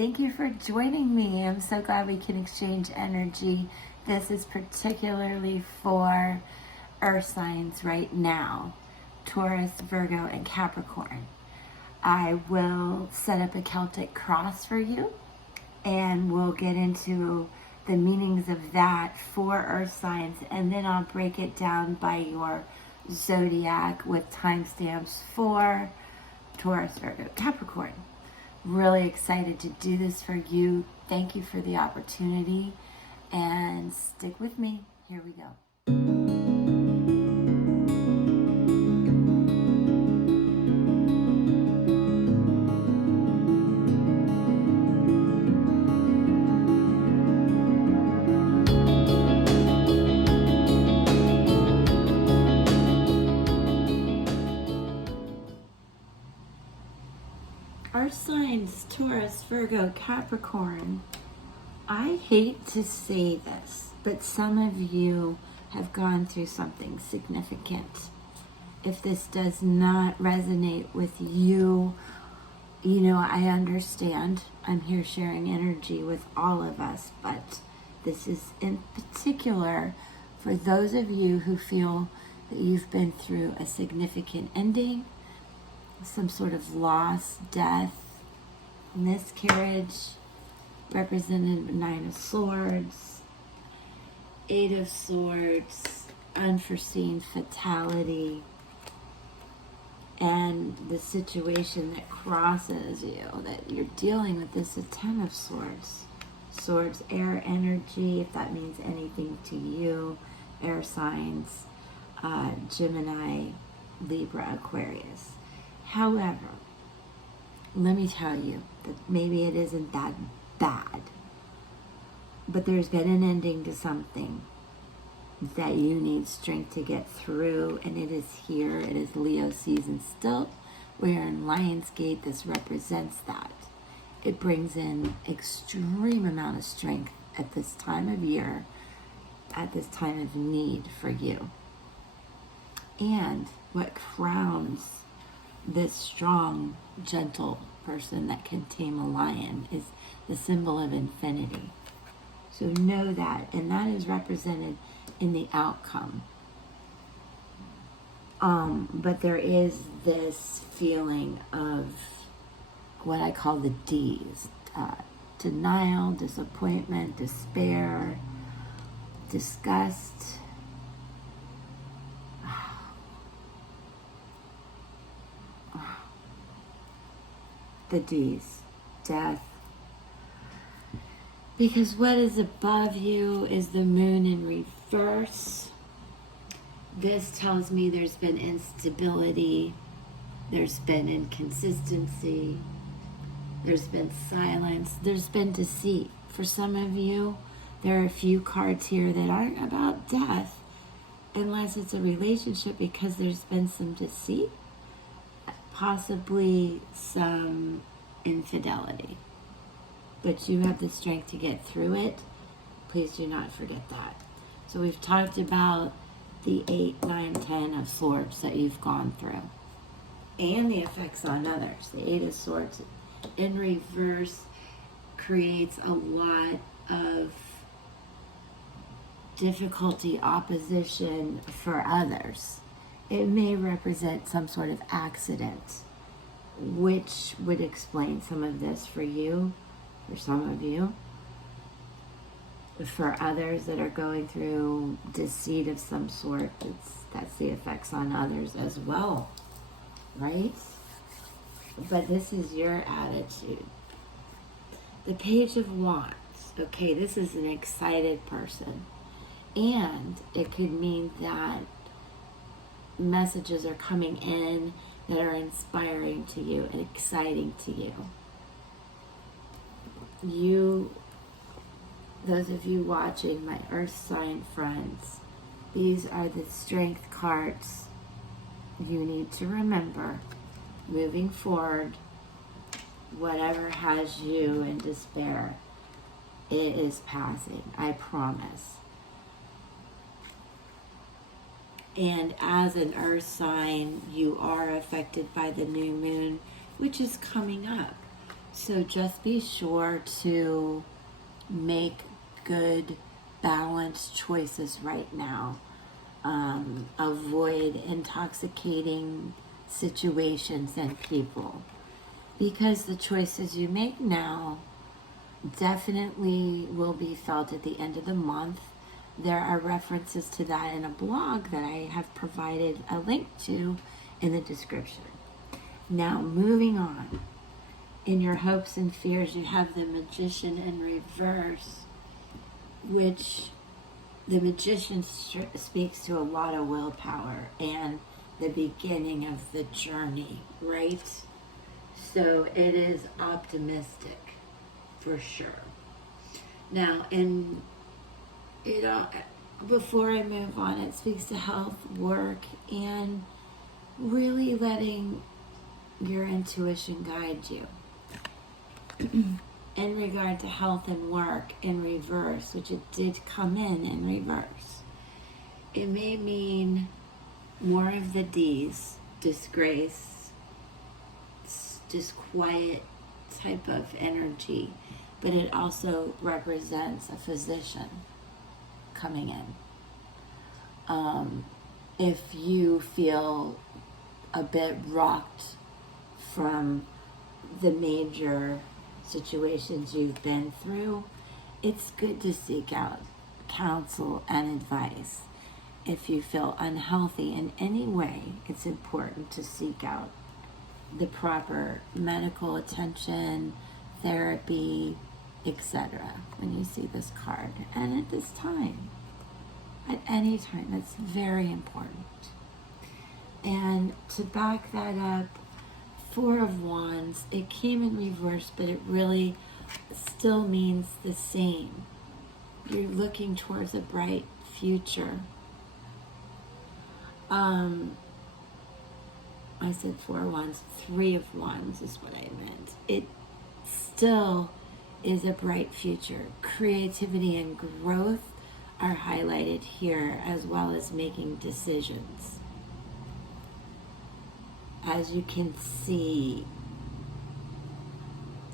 Thank you for joining me. I'm so glad we can exchange energy. This is particularly for earth signs right now, Taurus, Virgo, and Capricorn. I will set up a Celtic Cross for you, and we'll get into the meanings of that for earth signs, and then I'll break it down by your zodiac with timestamps for Taurus, Virgo, Capricorn. Really excited to do this for you. Thank you for the opportunity, and stick with me. Here we go. Earth signs, Taurus, Virgo, Capricorn. I hate to say this, but some of you have gone through something significant. If this does not resonate with you, I understand. I'm here sharing energy with all of us, but this is in particular for those of you who feel that you've been through a significant ending, some sort of loss, death, miscarriage, represented by Nine of Swords, Eight of Swords, unforeseen fatality, and the situation that crosses you, that you're dealing with. This is Ten of Swords. Swords, air energy, if that means anything to you, air signs, Gemini, Libra, Aquarius. However, let me tell you that maybe it isn't that bad, but there's been an ending to something that you need strength to get through, and it is here. It is Leo season still. We're in Lionsgate. This represents that. It brings in extreme amount of strength at this time of year, at this time of need for you. And what crowns this strong, gentle person that can tame a lion is the symbol of infinity. So know that, and that is represented in the outcome. But there is this feeling of what I call the D's. Denial, disappointment, despair, disgust, the D's, death. Because what is above you is the moon in reverse. This tells me there's been instability, there's been inconsistency, there's been silence, there's been deceit. For some of you, there are a few cards here that aren't about death, unless it's a relationship, because there's been some deceit, possibly some infidelity. But you have the strength to get through it. Please do not forget that. So we've talked about the 8, 9, 10 of Swords that you've gone through, and the effects on others. The 8 of Swords in reverse creates a lot of difficulty, opposition for others. It may represent some sort of accident, which would explain some of this for you, for some of you. For others that are going through deceit of some sort, that's the effects on others as well, right? But this is your attitude. The Page of Wands. Okay, this is an excited person. And it could mean that messages are coming in that are inspiring to you and exciting to you. Those of you watching, my earth sign friends, these are the strength cards you need to remember moving forward. Whatever has you in despair, it is passing, I promise. And as an earth sign, you are affected by the new moon, which is coming up. So just be sure to make good, balanced choices right now. Avoid intoxicating situations and people, because the choices you make now definitely will be felt at the end of the month. There are references to that in a blog that I have provided a link to in the description. Now, moving on. In your hopes and fears, you have the Magician in reverse, which the Magician speaks to a lot of willpower and the beginning of the journey, right? So it is optimistic for sure. Now, before I move on, it speaks to health, work, and really letting your intuition guide you. In regard to health and work in reverse, which it did come in reverse, it may mean more of the D's, disgrace, disquiet type of energy, but it also represents a physician coming in. If you feel a bit rocked from the major situations you've been through, it's good to seek out counsel and advice. If you feel unhealthy in any way, it's important to seek out the proper medical attention, therapy, etc. when you see this card. And at this time, at any time, that's very important. And to back that up, Four of Wands, it came in reverse, but it really still means the same. You're looking towards a bright future. I said Four of Wands, Three of Wands is what I meant. It still is a bright future. Creativity and growth are highlighted here, as well as making decisions. As you can see,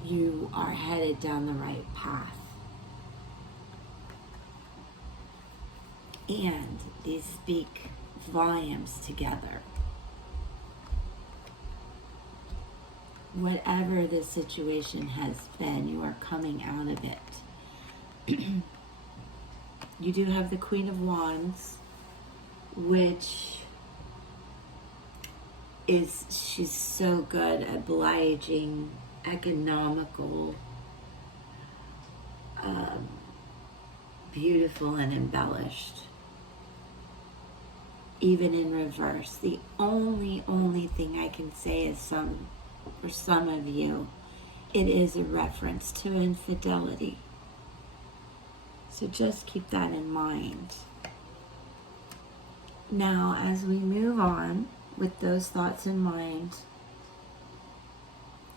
you are headed down the right path. And these speak volumes together. Whatever the situation has been, you are coming out of it. You do have the Queen of Wands, which she's so good, obliging, economical, beautiful and embellished. Even in reverse. The only thing I can say is for some of you, it is a reference to infidelity. So just keep that in mind. Now, as we move on with those thoughts in mind,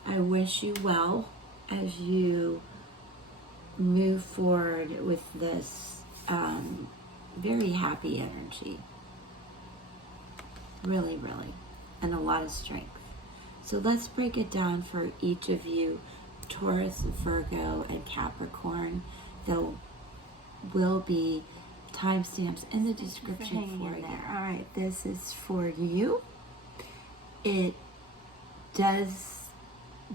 I wish you well as you move forward with this very happy energy. Really, really. And a lot of strength. So let's break it down for each of you, Taurus, Virgo, and Capricorn. There will be timestamps in the description for you. All right, this is for you. It does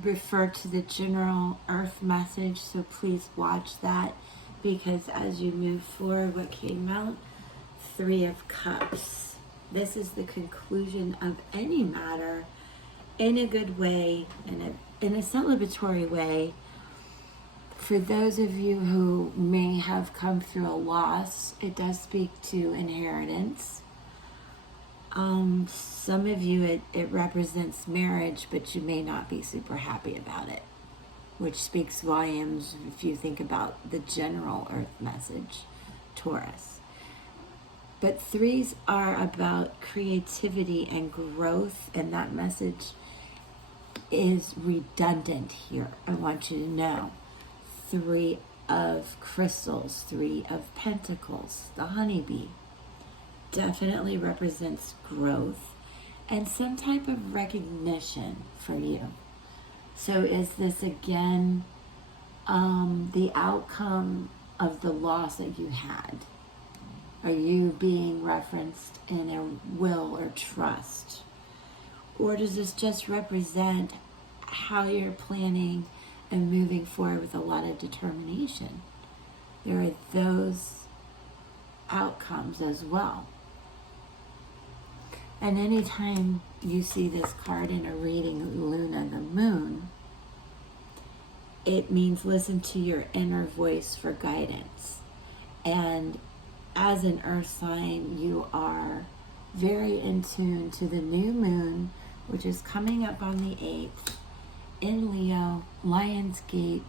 refer to the general earth message, so please watch that, because as you move forward, what came out? Three of Cups. This is the conclusion of any matter in a good way, in a celebratory way. For those of you who may have come through a loss, it does speak to inheritance. Some of you, it represents marriage, but you may not be super happy about it, which speaks volumes if you think about the general earth message, Taurus. But threes are about creativity and growth, and that message is redundant here. I want you to know. Three of crystals, Three of Pentacles, the honeybee, definitely represents growth and some type of recognition for you. So is this again the outcome of the loss that you had? Are you being referenced in a will or trust? Or does this just represent how you're planning and moving forward with a lot of determination? There are those outcomes as well. And anytime you see this card in a reading, Luna, the moon, it means listen to your inner voice for guidance. And as an earth sign, you are very in tune to the new moon, which is coming up on the 8th in Leo, Lionsgate.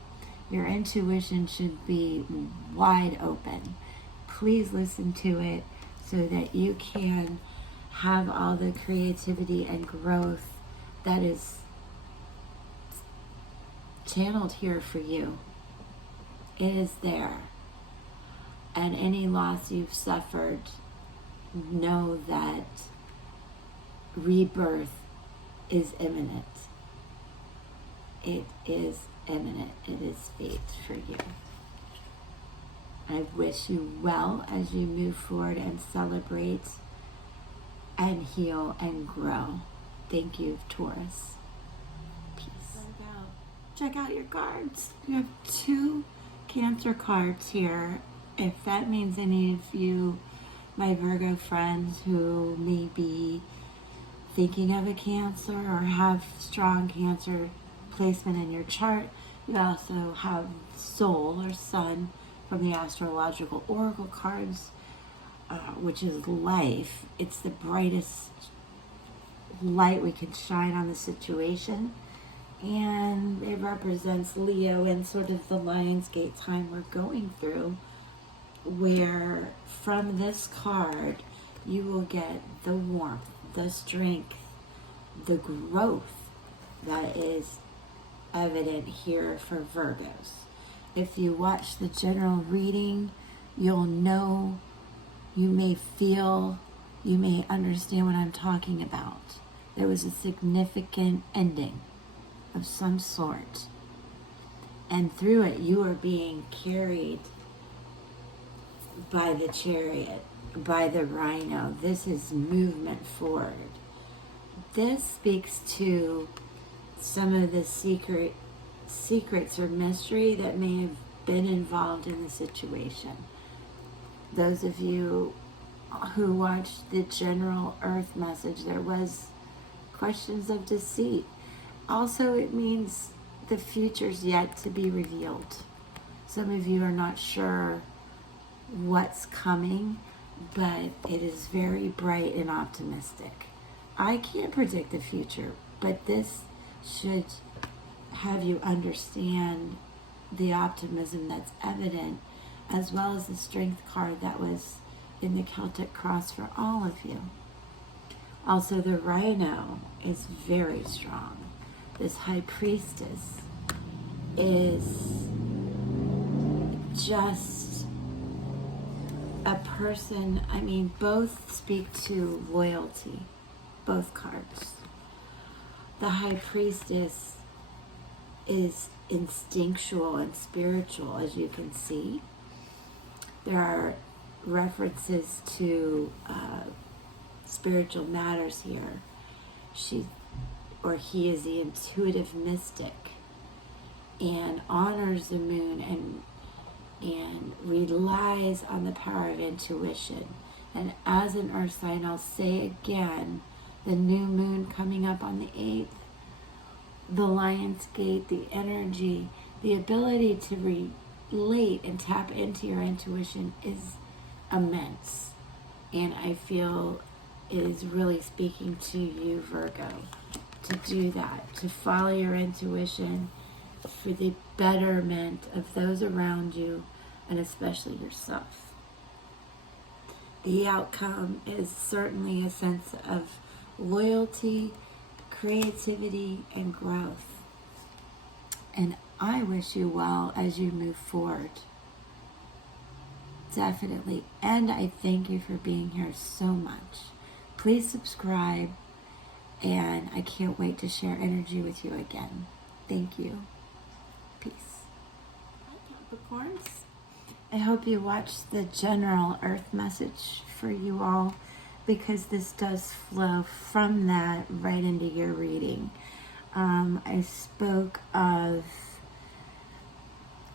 Your intuition should be wide open. Please listen to it so that you can have all the creativity and growth that is channeled here for you. It is there. And any loss you've suffered, know that rebirth is imminent. It is imminent. It is fate for you. I wish you well as you move forward and celebrate and heal and grow. Thank you, Taurus. Peace. Check out your cards. You have 2 Cancer cards here. If that means any of you, my Virgo friends who may be thinking of a Cancer or have strong Cancer placement in your chart, you also have Soul or Sun from the astrological oracle cards, which is life. It's the brightest light we can shine on the situation. And it represents Leo and sort of the Lionsgate time we're going through, where from this card you will get the warmth, the strength, the growth that is evident here for Virgos. If you watch the general reading, you'll know, you may feel, you may understand what I'm talking about. There was a significant ending of some sort. And through it, you are being carried by the Chariot, by the Rhino. This is movement forward. This speaks to some of the secrets or mystery that may have been involved in the situation. Those of you who watched the general Earth message, there was questions of deceit. Also, it means the future's yet to be revealed. Some of you are not sure what's coming, but it is very bright and optimistic. I can't predict the future, but this should have you understand the optimism that's evident, as well as the strength card that was in the Celtic Cross for all of you. Also, the Rhino is very strong. This High Priestess is just a person, I mean, both speak to loyalty, both cards. The High Priestess is instinctual and spiritual, as you can see. There are references to spiritual matters here. He is the intuitive mystic and honors the moon and relies on the power of intuition. And as an earth sign, I'll say again, the new moon coming up on the 8th, the Lionsgate, the energy, the ability to relate and tap into your intuition is immense. And I feel it is really speaking to you, Virgo, to do that, to follow your intuition for the betterment of those around you and especially yourself. The outcome is certainly a sense of loyalty, creativity, and growth. And I wish you well as you move forward. Definitely. And I thank you for being here so much. Please subscribe, and I can't wait to share energy with you again. Thank you. Peace. Hi, Capricorns. I hope you watched the general Earth message for you all, because this does flow from that right into your reading. I spoke of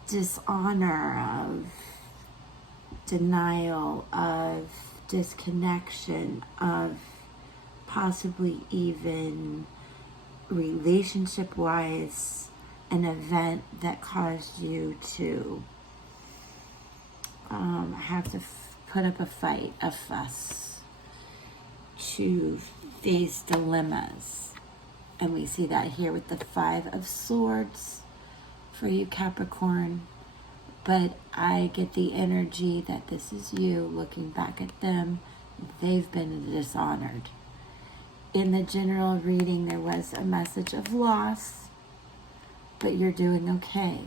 dishonor, of denial, of disconnection, of possibly even relationship-wise, an event that caused you to have to put up a fight, a fuss, to face dilemmas. And we see that here with the Five of Swords for you, Capricorn. But I get the energy that this is you looking back at them. They've been dishonored. In the general reading, there was a message of loss, but you're doing okay.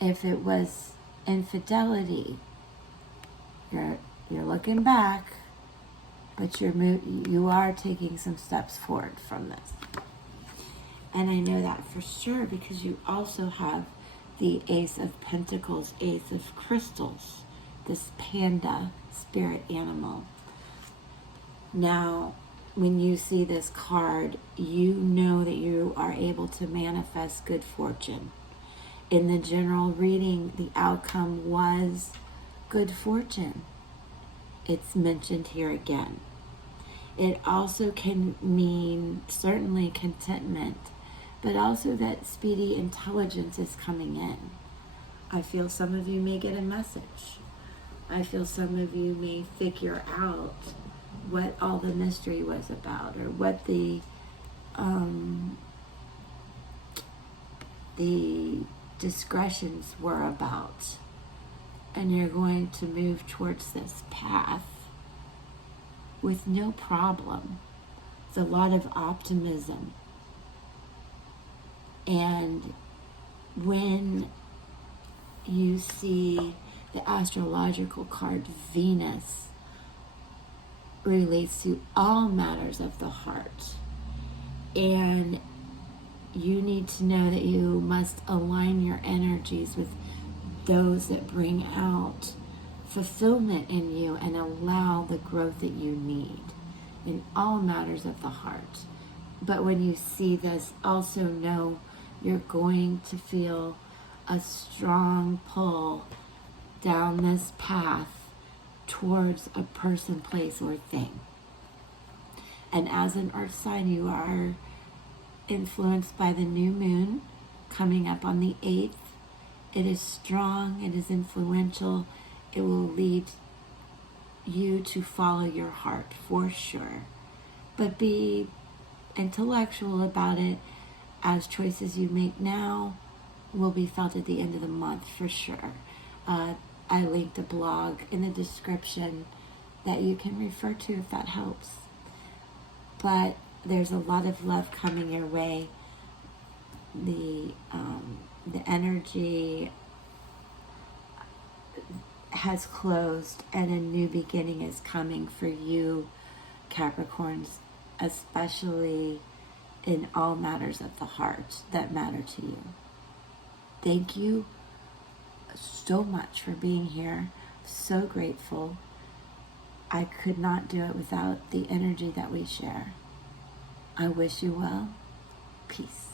If it was infidelity, you're looking back, but you are taking some steps forward from this. And I know that for sure because you also have the Ace of Pentacles, Ace of Crystals, this panda spirit animal. Now, when you see this card, you know that you are able to manifest good fortune. In the general reading, the outcome was good fortune. It's mentioned here again. It also can mean certainly contentment, but also that speedy intelligence is coming in. I feel some of you may get a message. I feel some of you may figure out what all the mystery was about, or what the discretions were about. And you're going to move towards this path with no problem. It's a lot of optimism. And when you see the astrological card Venus, relates to all matters of the heart. And you need to know that you must align your energies with those that bring out fulfillment in you and allow the growth that you need in all matters of the heart. But when you see this, also know you're going to feel a strong pull down this path towards a person, place, or thing. And as an earth sign, you are influenced by the new moon coming up on the 8th. It is strong, it is influential, it will lead you to follow your heart for sure. But be intellectual about it, as choices you make now will be felt at the end of the month for sure. I linked a blog in the description that you can refer to if that helps. But there's a lot of love coming your way. The energy has closed and a new beginning is coming for you, Capricorns, especially in all matters of the heart that matter to you. Thank you so much for being here. So grateful. I could not do it without the energy that we share. I wish you well. Peace.